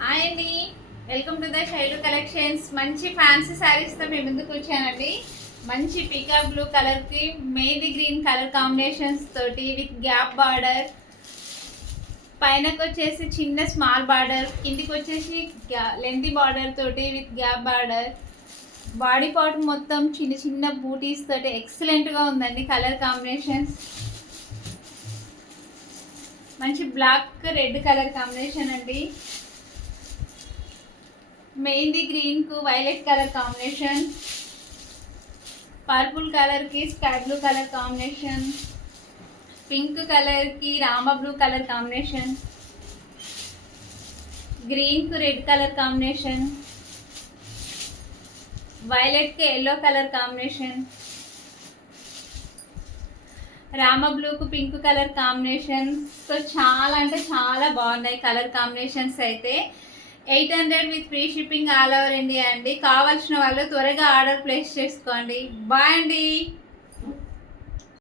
Hi అండి, welcome to the Shailu collections. మంచి fancy శారీస్తో మేము ముందుకు వచ్చానండి. మంచి పికా బ్లూ కలర్కి మెహందీ గ్రీన్ కలర్ కాంబినేషన్స్ తోటి విత్ గ్యాప్ బార్డర్, పైనకి వచ్చేసి చిన్న స్మాల్ బార్డర్, కిందికి వచ్చేసి లెంతీ బార్డర్ తోటి with gap border. Body part మొత్తం చిన్న చిన్న బూటీస్ తోటి ఎక్సలెంట్గా ఉందండి కలర్ కాంబినేషన్స్. మంచి బ్లాక్ రెడ్ కలర్ కాంబినేషన్ అండి. మెహందీ గ్రీన్ కు violet colour combination, purple colour కి sky blue colour combination, pink colour కి Rama blue colour combination, green కు రెడ్ కలర్ కాంబినేషన్, వైలెట్ కి yellow colour combination, Rama blue కు పింక్ కలర్ కాంబినేషన్. సో చాలా అంటే చాలా బాగున్నాయి కలర్ కాంబినేషన్స్ అయితే. 800 with free shipping all over India అండి. కావాల్సిన వాళ్ళు త్వరగా ఆర్డర్ ప్లేస్ చేసుకోండి. బాయ్ అండి.